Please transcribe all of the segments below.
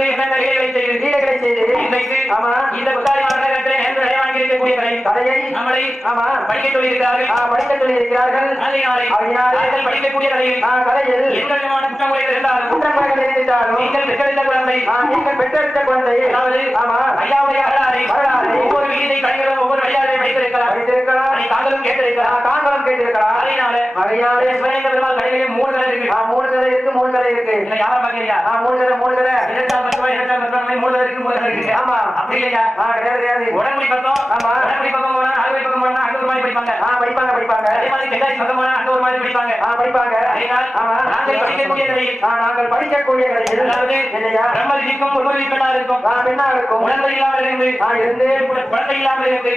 எங்கே வளர்ந்து என்னென்ன வேலைகளை செய்து வீடுகளை செய்து இன்றைக்கு ஆமா. இந்த முத்தாய்மார்கள் அத்தை என்று அடைவாங்கியிருக்கக்கூடிய கலை. கதையை நம்மளை ஆமா. படிக்க சொல்லியிருக்கிறார்கள். ஆ, படிக்கச் சொல்லியிருக்கிறார்கள். அதனாலே அதனாலே நாங்கள் படிக்கக்கூடிய கலையில் ஆ, கதையில் எந்த விதமான குற்றமுறைகள் இருந்தாலும் நீங்கள் பெற்றெடுத்த குழந்தை. ஆ, நீங்கள் பெற்றெடுத்த குழந்தை. அதாவது ஆமா. ஐயாவுடைய வரலாறை வரலாறை ஒவ்வொரு விகிதை கலைஞரும் ஒவ்வொரு படித்திருக்கிறார் படித்திருக்கலாம். தாங்களும் கேட்டிருக்கிறார் தாங்களும் கேட்டிருக்கலாம் அதனால அதையாலே பெருமாள் கலையிலே மூணு கலை இருக்கு. ஆ, மூணு கதை இருக்கு மூணு கதை இருக்கு. இல்ல யாரை பாக்கறியா மூணு கதை மூணு கதை இரண்டாம் பக்கம் இரண்டாம் பக்கம் மூணு கலை இருக்கு மூணு இருக்கு. ஆமா. அப்படி இல்லையா? கிடையாது கிடையாது. உடம்புடி பக்கம் ஆமா. உடம்புடி பக்கம் போனா அறுவை பக்கம் போனா அங்க ஒரு மாதிரி படிப்பாங்க. ஆ, படிப்பாங்க படிப்பாங்க. அதே மாதிரி தென்காசி பக்கம் போனா அங்க ஒரு மாதிரி படிப்பாங்க. ஆ, படிப்பாங்க. அதனால் ஆமா. நாங்கள் படிக்கக்கூடிய கலையில் ஆ, நாங்கள் படிக்கக்கூடிய கதையில் அதாவது இல்லையா? பிரம்ம ரிஷிக்கும் ஒருவரி பெண்ணா இருக்கும். பெண்ணா இருக்கும். குழந்தை இல்லாமல் இருந்து. இருந்து. குழந்தை இல்லாமல் இருந்து.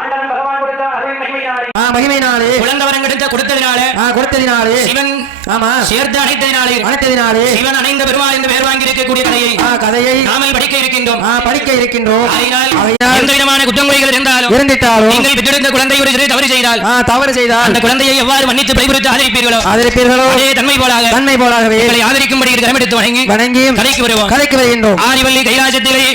ஆண்டவன் பகவான் கொடுத்த அருள் மகிமையினாலே குழந்தை வரம் கிடைத்த கொடுத்ததினால. ஆ, கொடுத்ததினாலே. சிவன் ஆமா. சேர்த்து அனைத்ததினாலே அனைத்ததினாலே சிவன் அணைந்த பெருமாள் என்று பெயர் வாங்கி இருக்கக்கூடிய கதையை ஆ, கதையை நாமல் படிக்க இருக்கின்றோம். ஆ, படிக்க இருக்கின்றோம். எந்த விதமான குற்றங்குறைகள் இருந்தாலும் இருந்திட்டாலும் நீங்கள் பெற்றெடுத்த குழந்தை ஒரு சிறு தவறு செய்தால் ஆ, தவறு செய்தால் அந்த குழந்தையை எவ்வாறு மன்னித்து பரிபுரித்து ஆதரிப்பீர்களோ ஆதரிப்பீர்களோ? அதே தன்மை போலாக தன்மை போலாகவே எங்களை ஆதரிக்கும்படி கரம் எடுத்து வணங்கி வணங்கி கதைக்கு வருவோம். கதைக்கு வருகின்றோம். ஆதிவள்ளி கைலாசத்திலே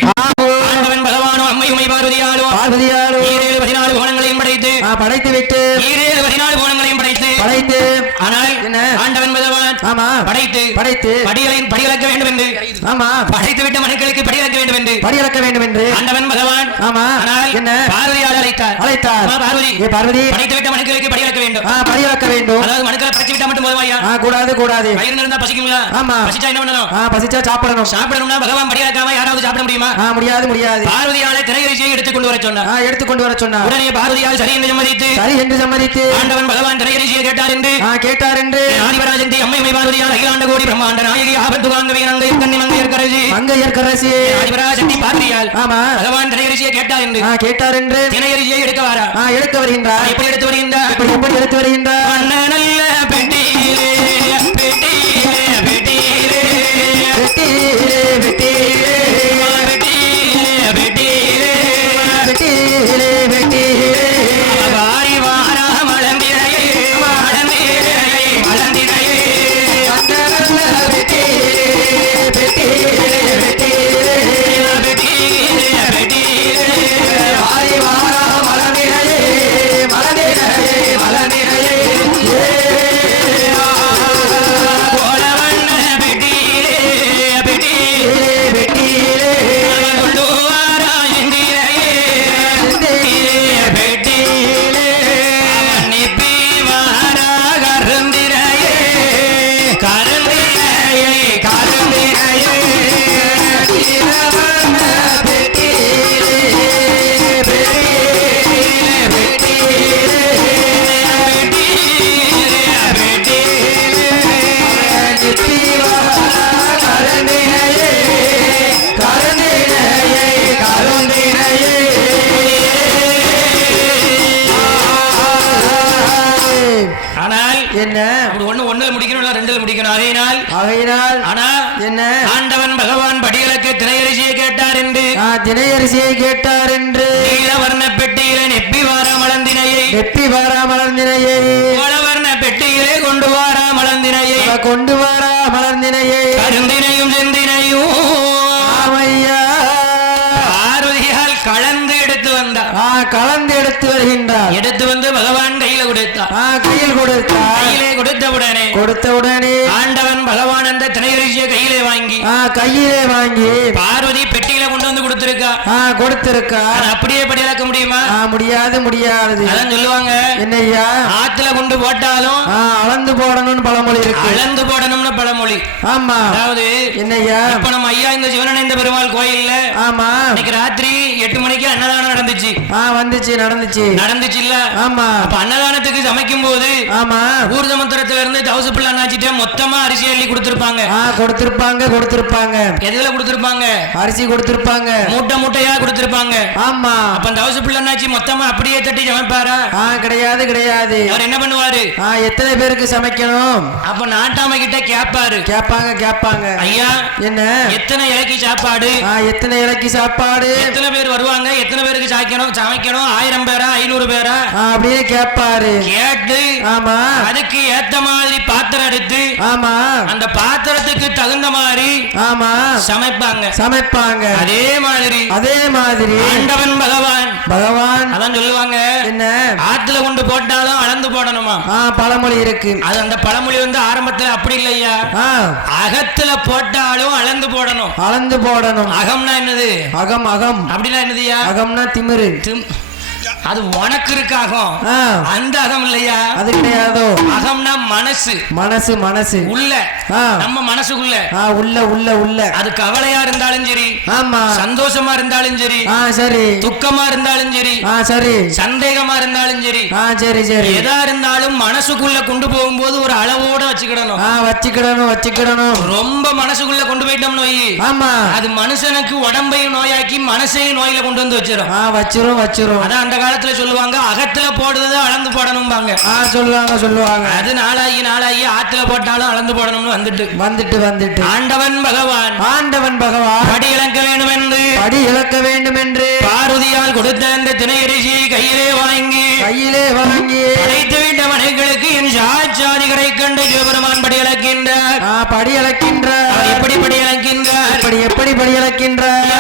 ஆண்டவன் பகவானோ அம்மை உமை பார்வதியாலோ பார்வதியாலோ ஈரேழு பதினாலு கோணங்களையும் படைத்து ஆ, படைத்து விட்டு ஈரேழு பதினாலு கோணங்களையும் படைத்து படைத்து ஆனால் என்ன? ஆண்டவன் பகவான் ஆமா படைத்து படைத்து படிகளின் படிகளக்க வேண்டும் என்று ஆமா. படைத்து விட்ட மனுக்களுக்கு படிகளக்க வேண்டும் என்று படியிறக்க வேண்டும் என்று ஆண்டவன் பகவான். ஆமா. ஆனால் என்ன? பார்வதியால் அழைத்தார் அம்மா பார்வதி. ஏ பார்வதி. படைத்து விட்ட மனுக்களுக்கு படிகளக்க வேண்டும். ஆ படியிறக்க வேண்டும். அதாவது மனுக்களை படைச்சு விட்டா மட்டும் போதுமாயா ஆ கூடாது கூடாது. வயிறு இருந்தா பசிக்குங்களா? ஆமா. பசிச்சா என்ன பண்ணணும்? ஆ பசிச்சா சாப்பிடணும். சாப்பிடணும்னா பகவான் யாராவது சாப்பிட முடியுமா? ஆ முடியாது முடியாது. பார்வதியால திரையரிசியை எடுத்துக் கொண்டு வர சொன்னார். ஆ எடுத்து கொண்டு வர சொன்னார். உடனே பார்வதியால் சரி என்று சம்மதித்து சரி என்று சம்மதித்து ஆண்டவன் பகவான் திரையரிசியை கேட்டார் என்று ஆ கேட்டார் என்று ஆதிபராஜந்தி அம்மை உமை பார்வதியால் அகிலாண்ட கோடி பிரம்மாண்ட நாயகி ஆபத்து காங்க வீரங்கை கண்ணி மங்கையர் கரசி மங்கையர் கரசி ஆதிபராஜந்தி பார்வதியால் ஆமா. பகவான் திரையரிசியை கேட்டார் என்று கேட்டார் என்று. எடுக்க ஆ எடுக்க வருகின்றார். எப்படி எடுத்து வருகின்றார். எப்படி எடுத்து வருகின்றார். நல்ல பெட்டியிலே ரெண்டுல முடிக்கணும். அதேனால் ஆகையினால் ஆனா என்ன? ஆண்டவன் பகவான் படிகளுக்கு திரையரிசியை கேட்டார் என்று. நான் தினையரிசியை கேட்டார் என்று. நீலவர்ண பெட்டியிலே நெப்பி வாரா மலந்தினையை நெப்பி வாரா கொடுத்த உடனே ஆண்டவன் பகவான் அந்த திரையரிசியை கையிலே வாங்கி பார்வதி பெட்டியில கொண்டு வந்து கொடுத்திருக்கா. ஆனா அப்படியே படியாக்க முடியுமா? முடியாது முடியாது. அதான் சொல்லுவாங்க. என்னய்யா? ஆத்துல கொண்டு போட்டாலும் அளந்து போடணும்னு பழமொழி இருக்கு. அளந்து போடணும்னு பழமொழி. ஆமா. அதாவது என்னய்யா? இப்ப நம்ம ஐயா இந்த சிவனடைந்த பெருமாள் கோயில்ல ஆமா. இன்னைக்கு ராத்திரி எட்டு மணிக்கு அன்னதானம் நடந்துச்சு. வந்துச்சு நடந்துச்சு. நடந்துச்சு இல்ல? ஆமா. அப்ப அன்னதானத்துக்கு சமைக்கும் போது ஆமா. ஊர்தமத்திரத்துல இருந்து தவசு பிள்ளை அண்ணாச்சிட்ட மொத்தமா அரிசி அள்ளி கொடுத்திருப்பாங்க கொடுத்திருப்பாங்க. கொடுத்திருப்பாங்க. எதுல கொடுத்திருப்பாங்க? அரிசி கொடுத்திருப்பாங்க. மூட்டை மூட்டையா கொடுத்திருப்பாங்க. ஆமா. அப்ப தவசு பிள்ளை அண்ணாச்சி மொத்தமா அப்படியே தட்டி சமைப்பாரா? ஆ கிடையாது கிடையாது. அவர் என்ன பண்ணுவாரு? ஆ எத்தனை பேருக்கு சமைக்கணும்? அப்ப நாட்டாம கிட்ட கேப்பாரு. கேட்பாங்க கேட்பாங்க ஐயா என்ன? எத்தனை இலைக்கு சாப்பாடு? ஆ எத்தனை இலைக்கு சாப்பாடு? எத்தனை பேர் வருவாங்க? எத்தனை பேருக்கு சாய்க்கணும்? சமைக்கணும்? ஆயிரம் பேரா? ஐநூறு பேரா? ஆ, அப்படின்னு கேட்பாரு கேட்டு ஆமா. அதுக்கு ஏத்த மாதிரி பாத்திரம் எடுத்து ஆமா. அந்த பாத்திரத்துக்கு தகுந்த மாதிரி ஆமா. சமைப்பாங்க. சமைப்பாங்க. அதே மாதிரி அதே மாதிரி. ஆண்டவன் பகவான். பகவான். அதான் சொல்லுவாங்க. என்ன? ஆத்துல கொண்டு போட்டாலும் அளந்து போடணுமா? பழமொழி இருக்கு. அது அந்த பழமொழி வந்து ஆரம்பத்துல அப்படி இல்லையா அகத்துல போட்டாலும் அளந்து போடணும். அளந்து போடணும். அகம்னா என்னது? அகம் அகம். அப்படின்னா என்னதுயா அகம்னா திமிரு. திம்- அது உனக்கு இருக்கு அகம் ஆ. அந்த அகம் இல்லையா? அது கிடையாதோ? அகம்னா மனசு. மனசு மனசு. உள்ள. நம்ம மனசுக்குள்ள. உள்ள உள்ள உள்ள. அது கவலையா இருந்தாலும் சரி ஆமா. சந்தோஷமா இருந்தாலும் சரி சரி. துக்கமா இருந்தாலும் சரி சரி. சந்தேகமா இருந்தாலும் சரி ஆ சரி சரி. எதா இருந்தாலும் மனசுக்குள்ள கொண்டு போகும்போது ஒரு அளவோட வச்சுக்கிடணும். ஆ வச்சுக்கிடணும் வச்சுக்கிடணும். ரொம்ப மனசுக்குள்ள கொண்டு போயிட்டோம்னு வை. ஆமா. அது மனுஷனுக்கு உடம்பையும் நோயாக்கி மனசையும் நோயில கொண்டு வந்து வச்சிடும் ஆ வச்சிரும் வச்சிரும். அதான் அந்த காலத்துல சொல்லுவாங்க அகத்துல போடுறது அளந்து போடணும்பாங்க. சொல்லுவாங்க சொல்லுவாங்க. அது நாளாகி நாளாகி ஆத்துல போட்டாலும் அளந்து போடணும்னு வந்துட்டு. வந்துட்டு வந்துட்டு. ஆண்டவன் பகவான். ஆண்டவன் பகவான். படி இழக்க வேண்டும் என்று படி இழக்க வேண்டும் என்று பார்வதியால் கொடுத்த அந்த திணையரிசி கையிலே வாங்கி கையிலே வாங்கி அழைத்து விட்ட மனைகளுக்கு என் சாட்சாதிகரை கண்டு சிவபெருமான் படி இழக்கின்றார் ஆ படி இழக்கின்றார் அவர் எப்படி படி இழக்கின்றார் எப்படி படி இழக்கின்றார்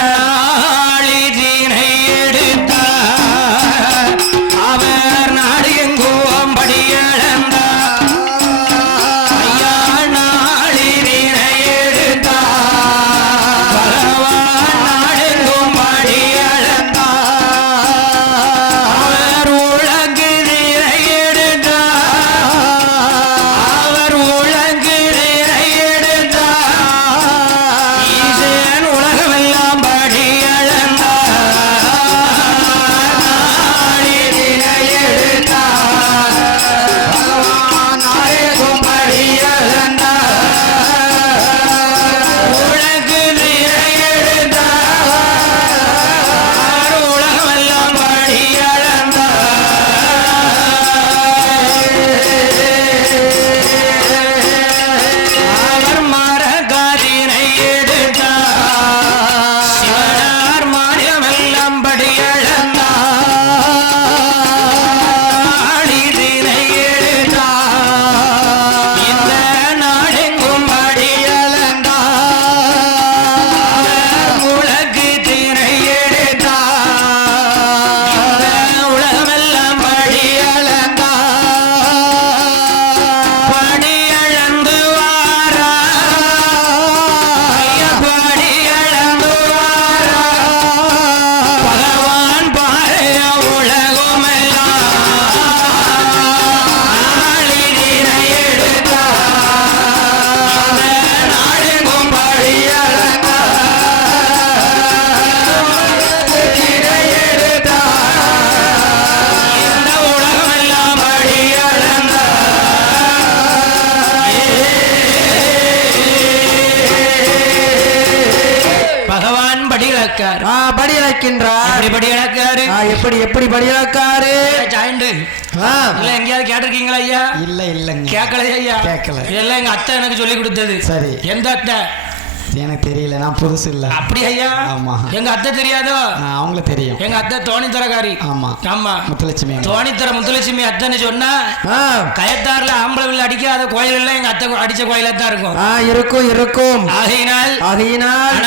பகவான் படி இழக்கார் ஆ படி இழக்கின்றார் எப்படி படி இழக்காரு ஆ எப்படி எப்படி படி இழக்காரு ஜாயிண்ட். இல்ல எங்கேயாவது கேட்டிருக்கீங்களா ஐயா? இல்ல இல்லைங்க. கேட்கலையா ஐயா? கேட்கல. இதெல்லாம் எங்க அத்தை எனக்கு சொல்லி கொடுத்தது. சரி. எந்த அத்தை? எனக்கு தெரியல நான் புதுசு இல்ல. அப்படி ஐயா ஆமா. எங்க அத்தை தெரியாதோ? அவங்கள தெரியும். எங்க அத்தை தோணித்தரகாரி ஆமா. ஆமா. முத்துலட்சுமி. தோணித்தர முத்துலட்சுமி அத்தைன்னு சொன்னா கயத்தாறுல ஆம்பளை வில்ல அடிக்காத கோயில் எல்லாம் எங்க அத்தை அடிச்ச கோயிலா தான் இருக்கும் இருக்கும் இருக்கும். ஆகையினால் ஆகையினால்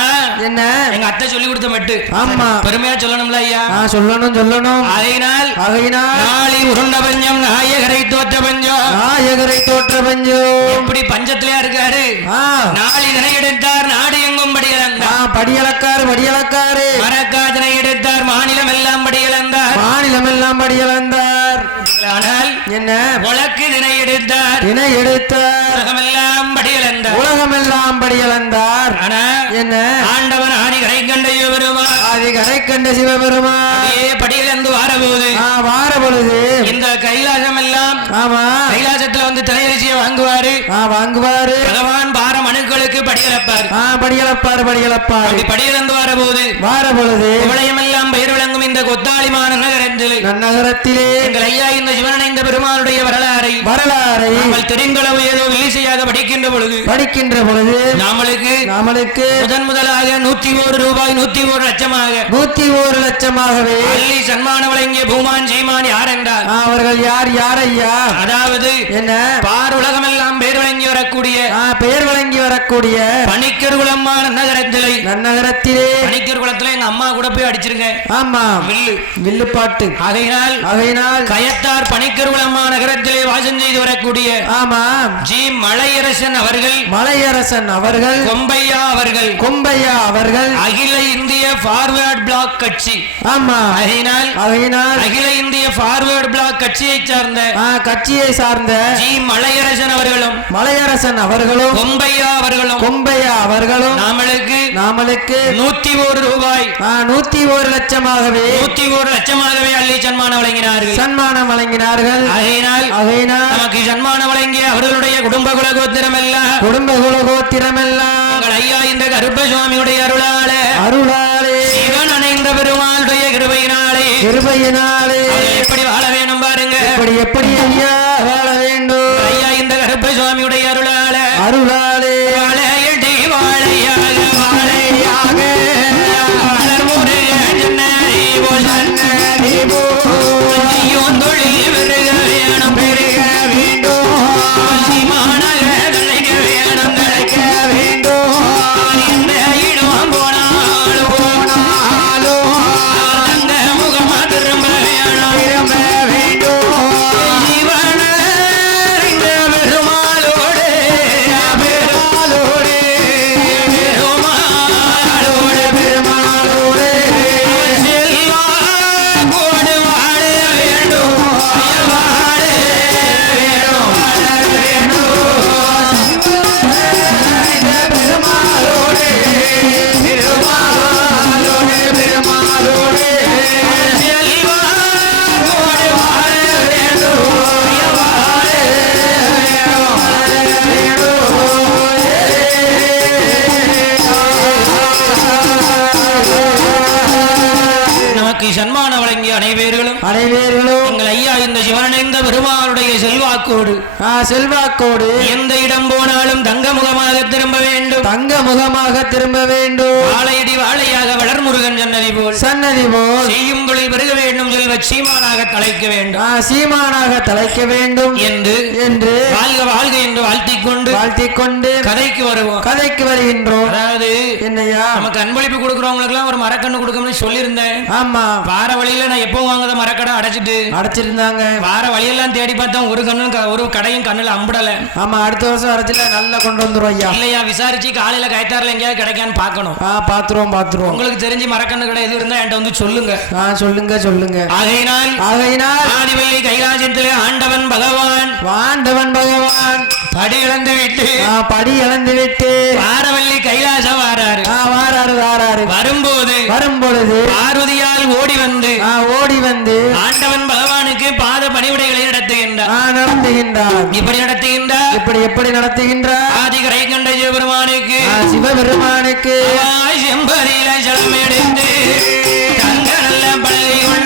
என்ன? எங்க அத்தை சொல்லி கொடுத்த மட்டு. ஆமா. பெருமையா சொல்லணும்ல ஐயா? சொல்லணும் சொல்லணும். ஆகையினால் ஆகையினால் நாளை உருண்ட பஞ்சம் நாயகரை தோற்ற பஞ்சம். நாயகரை தோற்ற பஞ்சோ எப்படி பஞ்சத்திலயா இருக்காரு? நாளை இதனை எடுத்தார் நாடு எங்கும் படி ஆ இழந்தார் படி இழக்காரு படி இழக்காரு மரக்காதனை எடுத்தார் மாநிலம் எல்லாம் படி இழந்தார் மாநிலம் எல்லாம் படி இழந்தார் ஆனால் என்ன? உலக்கு இதனை எடுத்தார். இணை எடுத்தார். உலகமெல்லாம் படி இழந்தார் உலகமெல்லாம் படி இழந்தார் ஆனா என்ன? ஆண்டவன் கண்ட பெருமாள் ஆதி கரை கண்ட சிவபெருமான். அப்படியே படி இழந்து வாரபோது ஆ வார பொழுது இந்த கைலாசம் எல்லாம் ஆமா. கைலாசத்துல வந்து தலையரிசியை வாங்குவாரு. வாங்குவாரு. பகவான் பார மனுக்களுக்கு படி இழப்பார் ஆ படி இழப்பாரு படி இழப்பாரு அப்படி படி இழந்து வாரபோது வார பொழுது குவளையமெல்லாம் உலகமெல்லாம் பெயர் விளங்கும் இந்த கொத்தாளிமான நகரத்தில் நன்னகரத்திலே எங்கள் ஐயா இந்த சிவனடைந்த பெருமாளுடைய வரலாறை வரலாறை நாங்கள் தெரிந்தளவு ஏதோ வீழ்ச்சியாக படிக்கின்ற பொழுது படிக்கின்ற பொழுது நாமளுக்கு நம்மளுக்கு முதன் முதலாக நூத்தி ஒரு ரூபாய் நூத்தி ஒரு லட்சமாக. நூத்தி ஒரு லட்சமாகவே. அள்ளி சன்மானம் வழங்கிய பூமான் சீமான் யார் என்றார்? அவர்கள் யார் யார் ஐயா? அதாவது என்ன? பார் உலகமெல்லாம் பேர் வழங்கி வரக்கூடிய பெயர் வழங்கி வரக்கூடிய பணிக்கர் குலமான நகரத்திலே நன்னகரத்திலே. பணிக்கர் குளத்துல எங்க அம்மா கூட போய் அடிச்சிருங்க. ஆமா. வில்லு. வில்லுப்பாட்டு ஆகையினால் அவையினால் கயத்தார் பணிக்கர் குலமா நகரத்திலே வாசம் செய்து வரக்கூடிய ஆமா. ஜி. மலையரசன் அவர்கள் மலையரசன் அவர்கள் கொம்பையா அவர்கள் கொம்பையா அவர்கள் அகில இந்திய ஃபார்வர்ட் பிளாக் கட்சி. ஆமா. ஆகையினால் அவையினால் அகில இந்திய ஃபார்வர்ட் பிளாக் கட்சியை சார்ந்த கட்சியை சார்ந்த ஜி மலையரசன் அவர்களும் மலையரசன் அவர்களும் கொம்பையா அவர்களும் கொம்பையா அவர்களும் நாமளுக்கு நாமளுக்கு நூத்தி ஒரு ரூபாய். நூத்தி ஒரு லட்சமாகவே நூத்தி ஒரு லட்சமாகவே அள்ளி சன்மானம் வழங்கினார்கள். சன்மானம் வழங்கினார்கள். ஆகையினால் அவையினால் நமக்கு சன்மானம் வழங்கிய அவர்களுடைய குடும்ப குலகோத்திரம் எல்லாம் குடும்ப குலகோத்திரமெல்லாம் உங்கள் ஐயா இந்த கருப்ப சுவாமியுடைய அருளால. அருளாலே. சிவன் அணைந்த பெருமாளுடைய கிருபையினாலே. கிருபையினாலே. எப்படி வாழ வேணும் பாருங்க. எப்படி எப்படி ஐயா? Paco. செல்வாக்கோடு. எந்த இடம் போனாலும் தங்க முகமாக திரும்ப வேண்டும். தங்க முகமாக திரும்ப வேண்டும். வாழையடி வாழையாக வளர்முருகன் சன்னதி போல். சன்னதி போல். செய்யும் தொழில் பெருக வேண்டும் செல்வ சீமானாக தலைக்க வேண்டும். சீமானாக தலைக்க வேண்டும். என்று என்று வாழ்க வாழ்க என்று வாழ்த்திக் கொண்டு வாழ்த்திக் கொண்டு கதைக்கு வருவோம். கதைக்கு வருகின்றோம். அதாவது என்னையா? நமக்கு அன்பளிப்பு கொடுக்கறவங்களுக்கு எல்லாம் ஒரு மரக்கண்ணு கொடுக்கணும்னு சொல்லியிருந்தேன். ஆமா. வார வழியில நான் எப்போ வாங்குற மரக்கடை அடைச்சிட்டு அடைச்சிருந்தாங்க. வார வழியெல்லாம் தேடி பார்த்தேன் ஒரு கண்ணும் க- ஒரு கடையும் கண்ணுல அம்புடல. ஆமா அடுத்த வருஷம் அரைச்சில நல்லா கொண்டு வந்துரும் ஐயா. இல்லையா விசாரிச்சு காலையில கயத்தாரில் எங்கேயாவது கிடைக்கான்னு பார்க்கணும். ஆ பாத்துருவோம் பாத்துருவோம் உங்களுக்கு தெரிஞ்சு மரக்கண்ணு கடை எது இருந்தா என்கிட்ட வந்து சொல்லுங்க. ஆ சொல்லுங்க சொல்லுங்க. ஆகையினால் ஆகையினால் ஆதிவள்ளி கைலாசத்திலே ஆண்டவன் பகவான். வாண்டவன் பகவான். படி இழந்து விட்டு. படி இழந்து விட்டு. வாரவள்ளி கைலாசம் வாராரு. வாராரு வாராரு. வரும்போது வரும் பொழுது பார்வதியால் ஓடி வந்து ஓடி வந்து ஆண்டவன் பகவானுக்கு பாத பணிவிடைகளை நடத்துகின்றார். நடத்துகின்றார். இப்படி நடத்துகின்றார். இப்படி எப்படி நடத்துகின்றார்? ஆதிகரை கண்ட சிவபெருமானுக்கு. சிவபெருமானுக்கு. செம்பரியில ஜலம் எடுத்து தங்க நல்ல பழகை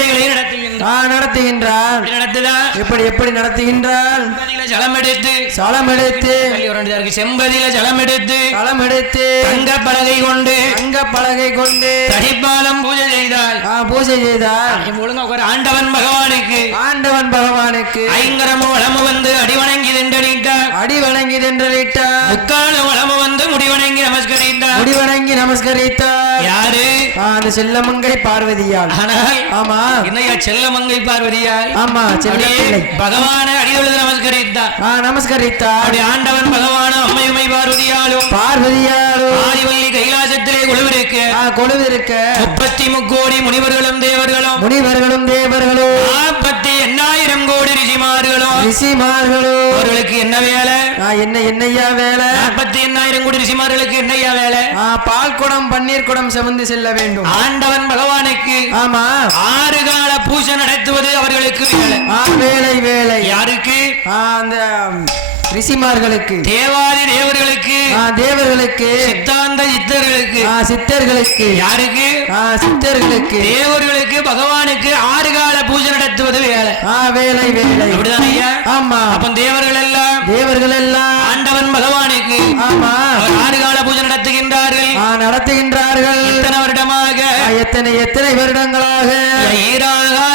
பணிவுடைகளை நடத்துகின்றார். எப்படி எப்படி எப்படி நடத்துகின்றார்? ஜலம் எடுத்து சலம் எடுத்து செம்பதியில ஜலம் எடுத்து களம் எடுத்து தங்க பலகை கொண்டு. தங்க பலகை கொண்டு. தடிப்பாலம் பூஜை செய்தால். பூஜை ஒழுங்கா ஒரு ஆண்டவன் பகவானுக்கு. ஆண்டவன் பகவானுக்கு. ஐங்கரமு வளமு வந்து அடிவணங்கி தென்றடித்தார் அடி வணங்கி தென்றலிட்டார் முக்கால வளமு வந்து முடிவணங்கி நமஸ்கரித்தார். முடி வணங்கி நமஸ்கரித்தார். யாரு? அந்த செல்லமங்கை பார்வதியால். ஆனால் ஆமா. என்னையா செல்லமங்கை பார்வதியார் ஆமா செல்ல அப்படியே பிள்ளை பகவான அடிதொழுது நமஸ்கரித்தார். ஆ நமஸ்கரித்தார். அப்படி ஆண்டவன் பகவான அம்மையுமை பார்வதியாலும் பார்வதியாலும் ஆதிவல்லி கைலாசத்திலே குழுவிருக்க. ஆ கொழுவிருக்க. முப்பத்தி முக்கோடி முனிவர்களும் தேவர்களும். முனிவர்களும் தேவர்களும். நாற்பத்தி எண்ணாயிரம் கோடி ரிஷிமார்களும் ரிஷிமார்களும் அவர்களுக்கு என்ன வேலை? என்ன என்னையா வேலை? நாற்பத்தி எண்ணாயிரம் கோடி ரிஷிமார்களுக்கு என்னையா வேலை? பால் குடம் பன்னீர் குடம் சுமந்து செல்ல வேண்டும். ஆண்டவன் பகவானுக்கு ஆமா. ஆறு கால பூஜை நடத்துவது அவர்களுக்கு வேலை. வேலை வேலை. யாருக்கு? அந்த ரிஷிமார்களுக்கு தேவாதி தேவர்களுக்கு தேவர்களுக்கு சித்தாந்த சித்தர்களுக்கு சித்தர்களுக்கு யாருக்கு? சித்தர்களுக்கு. தேவர்களுக்கு பகவானுக்கு ஆறு கால பூஜை நடத்துவது வேலை. வேலை வேலை. அப்படிதான் ஐயா? ஆமா. அப்ப தேவர்கள் எல்லாம் தேவர்கள் எல்லாம் ஆண்டவன் பகவானுக்கு ஆமா. ஆறு கால பூஜை நடத்துகின்றார்கள். நடத்துகின்றார்கள். இத்தனை வருடமாக? எத்தனை எத்தனை வருடங்களாக? ஈராகாறு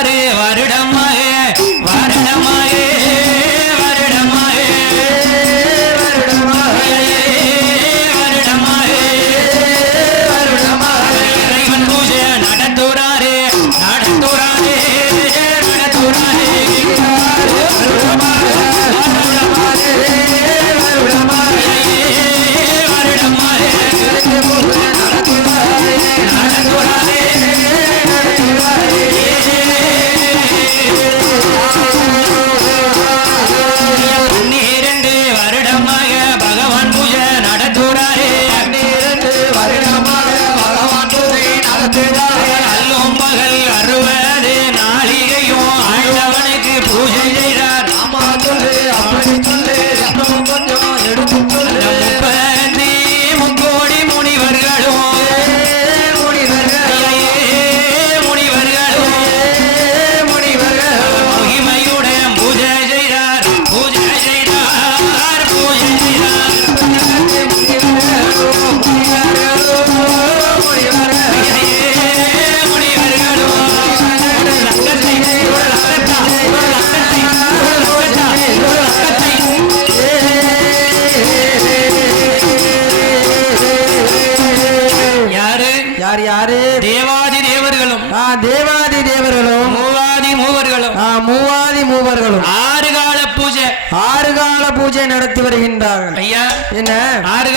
என்ன? ஆறு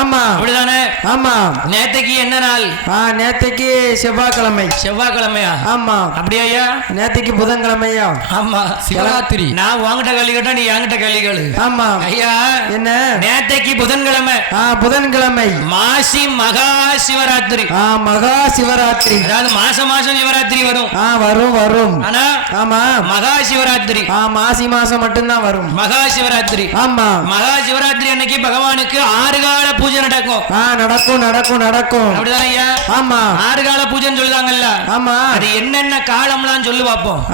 ஆமா. அப்படிதானே? ஆமா. நேத்தைக்கு என்ன நாள்? ஆ நேத்தைக்கு செவ்வாய்க்கிழமை. செவ்வாய்க்கிழமையா? ஆமா. அப்படியா ஐயா? நேத்தைக்கு புதன்கிழமையா? ஆமா. சிவராத்திரி. நான் உன்கிட்ட கேள்வி கேட்டா நீ என்கிட்ட கேள்வி கேளு. ஆமா. ஐயா என்ன? நேத்தைக்கு புதன்கிழமை. ஆ புதன்கிழமை. மாசி மகா சிவராத்திரி ஆ மகா சிவராத்திரி அதாவது மாசம் மாசம் சிவராத்திரி வரும். ஆ வரும் வரும். ஆனா ஆமா. மகா சிவராத்திரி ஆ மாசி மாசம் மட்டும்தான் வரும். மகா சிவராத்திரி ஆமா. மகா சிவராத்திரி அன்னைக்கு பகவானுக்கு ஆறு கால பூஜை நடக்கும். நடக்கும் நடக்கும் நடக்கும். அப்படிதானே ஐயா? ஆமா. ஆறு கால பூஜைன்னு சொல்லுதாங்கல்ல ஆமா. அது என்னென்ன காலம்லாம் சொல்லு பார்ப்போம்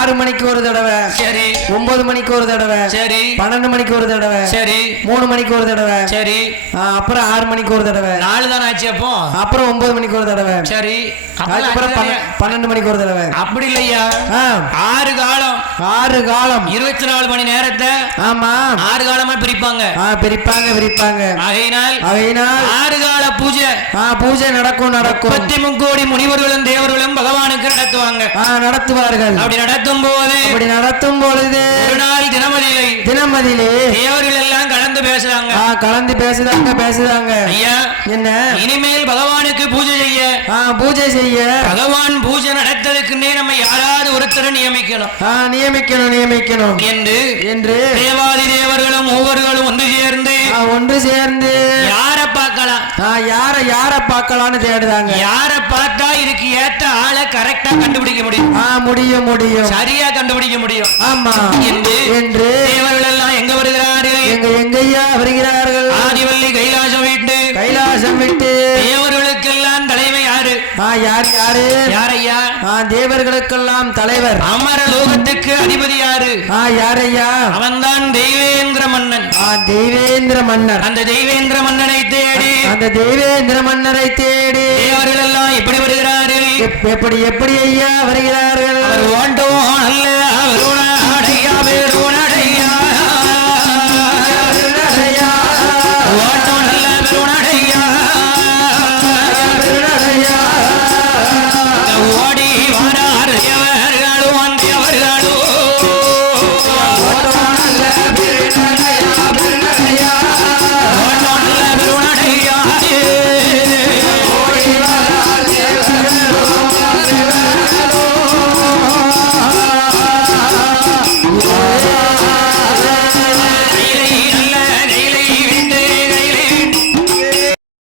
ஆறு மணிக்கு ஒரு தடவை. சரி. ஒன்பது மணிக்கு ஒரு தடவை. சரி. பன்னெண்டு மணிக்கு ஒரு தடவை. சரி. மூணு மணிக்கு ஒரு தடவை. சரி. அப்புறம் ஆறு மணிக்கு ஒரு தடவை. நாலு தானே ஆச்சு அப்போ? அப்புறம் ஒன்பது மணிக்கு ஒரு தடவை. சரி. அதுக்கப்புறம் பன்னெண்டு மணிக்கு ஒரு தடவை. அப்படி இல்லையா? ஆறு காலம். ஆறு காலம். இருபத்தி நாலு மணி நேரத்தை ஆமா. ஆறு காலமா பிரிப்பாங்க. பிரிப்பாங்க பிரிப்பாங்க. ஆகையினால் அவையினால் ஆறு கால பூஜை. பூஜை நடக்கும் நடக்கும். முப்பத்தி முக்கோடி முனிவர்களும் தேவர்களும் பகவானுக்கு நடத்துவாங்க. நடத்துவார்கள். அப்படி நடத்தும் போது அப்படி நடத்தும் பொழுது ஒரு நாள் தினமதியிலை தினமதியிலே தேவர்கள் எல்லாம் கலந்து பேசுறாங்க. கலந்து பேசுதாங்க பேசுதாங்க ஐயா என்ன? இனிமேல் பகவானுக்கு பூஜை செய்ய பூஜை செய்ய பகவான் பூஜை நடத்ததுக்குன்னே நம்ம யாராவது ஒருத்தரை நியமிக்கணும். நியமிக்கணும் நியமிக்கணும். என்று என்று. தேவாதி தேவர்களும் மூவர்களும் ஒன்று சேர்ந்து ஒன்று சேர்ந்து. யார பார்க்கலாம்? யார யார பார்க்கலாம்னு தேடுதாங்க. யார பார்த்தா இதுக்கு ஏத்த ஆளை கரெக்டா கண்டுபிடிக்க முடியும்? முடியும் முடியும். சரியா கண்டுபிடிக்க முடியும்? ஆமா. என்று என்று. தேவர்கள் எல்லாம் எங்க வருகிறார்கள்? எங்க எங்கய்யா வருகிறார்கள்? ஆதிவல்லி கைலாசம் விட்டு. கைலாசம் விட்டு. யாரு யார் யாரு? யாரையா? தேவர்களுக்கெல்லாம் தலைவர். அமர லோகத்துக்கு அதிபதி யாரு? யாரையா? அவன்தான் தெய்வேந்திர மன்னன். தெய்வேந்திர மன்னர். அந்த தெய்வேந்திர மன்னனை தேடி அந்த தெய்வேந்திர மன்னரை தேடி தேவர்கள் எல்லாம் எப்படி வருகிறார்கள்? எப்- எப்படி எப்படி ஐயா வருகிறார்கள்?